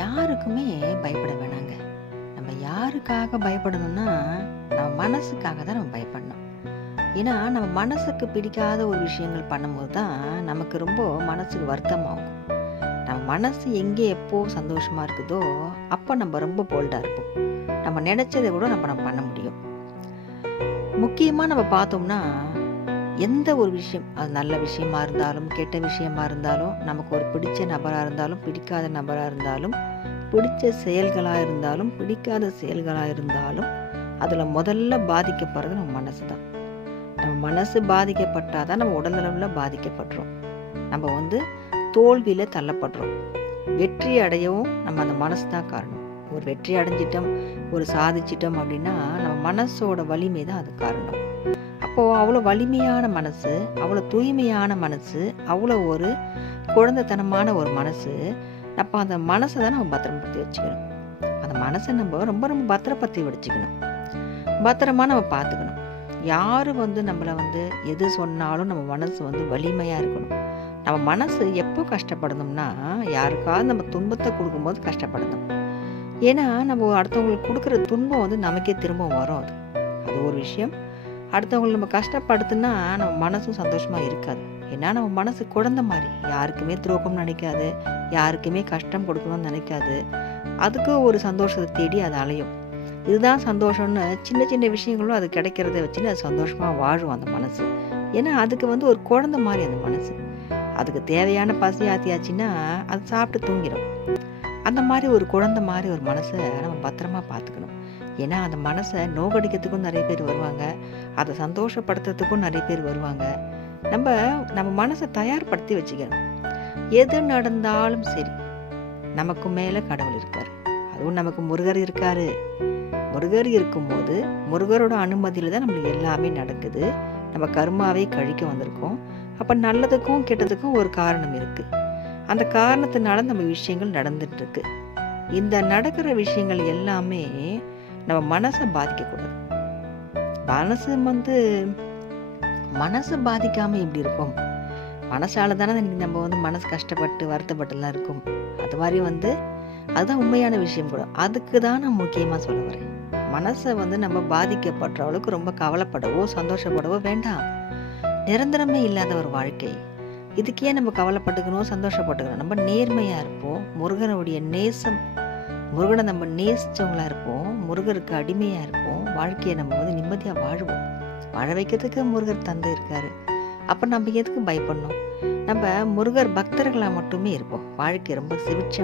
யாருக்குமே பயப்பட வேணாங்க. நம்ம யாருக்காக பயப்படணும்னா, நம்ம மனசுக்காக தான் நம்ம பயப்படணும். ஏன்னா, நம்ம மனசுக்கு பிடிக்காத ஒரு விஷயங்கள் பண்ணும்போது தான், நமக்கு ரொம்ப மனசுக்கு வருத்தமாகும். நம்ம மனசு எங்கே எப்போ சந்தோஷமா இருக்குதோ, அப்போ நம்ம ரொம்ப போல்டா இருப்போம். நம்ம நினைச்சத கூட நம்ம பண்ண முடியும். முக்கியமா நம்ம பார்த்தோம்னா, எந்த ஒரு விஷயம், அது நல்ல விஷயமா இருந்தாலும், கெட்ட விஷயமா இருந்தாலும், நமக்கு ஒரு பிடிச்ச நபரா இருந்தாலும், பிடிக்காத நபரா இருந்தாலும், பிடிச்ச செயல்களா இருந்தாலும், பிடிக்காத செயல்களா இருந்தாலும், அதில் முதல்ல பாதிக்கப்படுறது நம்ம மனசு தான். நம்ம மனசு பாதிக்கப்பட்டா தான் நம்ம உடல் அளவில் பாதிக்கப்படுறோம். நம்ம தோல்வியில் தள்ளப்படுறோம். வெற்றி அடையவும் நம்ம அந்த மனசு தான் காரணம். ஒரு வெற்றி அடைஞ்சிட்டோம், ஒரு சாதிச்சிட்டோம் அப்படின்னா, நம்ம மனசோட வலிமை தான் அது காரணம். அப்போது அவ்வளோ வலிமையான மனசு, அவ்வளோ தூய்மையான மனசு, அவ்வளோ ஒரு குழந்தைத்தனமான ஒரு மனசு. அப்போ அந்த மனசை தான் நம்ம பத்திரப்படுத்தி வச்சுக்கணும். அந்த மனசை நம்ம ரொம்ப ரொம்ப பத்திரப்படுத்தி வச்சுக்கணும். பத்திரமா நம்ம பார்த்துக்கணும். யார் நம்மளை எது சொன்னாலும் நம்ம மனசு வலிமையாக இருக்கணும். நம்ம மனசு எப்போ கஷ்டப்படணும்னா, யாருக்காவது நம்ம துன்பத்தை கொடுக்கும்போது கஷ்டப்படணும். ஏன்னா நம்ம அடுத்தவங்களுக்கு கொடுக்குற துன்பம் நமக்கே திரும்ப வரும். அது ஒரு விஷயம். அடுத்தவங்களை நம்ம கஷ்டப்படுத்துனா நம்ம மனசும் சந்தோஷமாக இருக்காது. ஏன்னா நம்ம மனசு குழந்தை மாதிரி, யாருக்குமே துரோகம் நினைக்காது, யாருக்குமே கஷ்டம் கொடுக்கணும்னு நினைக்காது. அதுக்கு ஒரு சந்தோஷத்தை தேடி அது அலையும். இதுதான் சந்தோஷம்னு சின்ன சின்ன விஷயங்களும் அது கிடைக்கிறத வச்சுன்னு அது சந்தோஷமாக வாழும் அந்த மனசு. ஏன்னா அதுக்கு ஒரு குழந்தை மாதிரி அந்த மனசு. அதுக்கு தேவையான பசி ஆத்தியாச்சுன்னா அது சாப்பிட்டு தூங்கிடும். அந்த மாதிரி ஒரு குழந்தை மாதிரி ஒரு மனசை நம்ம பத்திரமா பார்த்துக்கணும். ஏன்னா அந்த மனசை நோகடிக்கிறதுக்கும் நிறைய பேர் வருவாங்க, அதை சந்தோஷப்படுத்துறதுக்கும் நிறைய பேர் வருவாங்க. நம்ம மனசை தயார்படுத்தி வச்சுக்கணும். எது நடந்தாலும் சரி, நமக்கு மேலே கடவுள் இருக்கார். அதுவும் நமக்கு முருகர் இருக்காரு. முருகர் இருக்கும்போது முருகரோட அனுமதியில் தான் நம்மளுக்கு எல்லாமே நடக்குது. நம்ம கர்மாவை கழிக்க வந்திருக்கோம். அப்போ நல்லதுக்கும் கெட்டதுக்கும் ஒரு காரணம் இருக்குது. அந்த காரணத்தினால நம்ம விஷயங்கள் நடந்துட்டு இருக்கு. இந்த நடக்கிற விஷயங்கள் எல்லாமே நம்ம மனசை பாதிக்கக்கூடாது. மனசு பாதிக்காம எப்படி இருக்கும்? மனசால தானே நம்ம மனசு கஷ்டப்பட்டு வருத்தப்பட்டுலாம் இருக்கும். அது மாதிரி அதுதான் உண்மையான விஷயம் கூட. அதுக்கு தான் நான் முக்கியமாக சொல்ல வரேன். மனசை நம்ம பாதிக்கப்படுற அளவுக்கு ரொம்ப கவலைப்படவோ சந்தோஷப்படவோ வேண்டாம். நிரந்தரமே இல்லாத ஒரு வாழ்க்கை. இதுக்கே நம்ம கவலைப்பட்டுக்கணும், சந்தோஷப்பட்டுக்கணும். நம்ம நேர்மையாக இருப்போம். முருகனுடைய நேசம், முருகனை நம்ம நேசித்தவங்களா இருப்போம். முருகருக்கு அடிமையாக இருப்போம். வாழ்க்கையை நம்ம நிம்மதியாக வாழுவோம். வாழ வைக்கிறதுக்கு முருகர் தந்தை இருக்காரு. அப்போ நம்ம எதுக்கு பயப்படணும்? நம்ம முருகர் பக்தர்களாக மட்டுமே இருப்போம். வாழ்க்கை ரொம்ப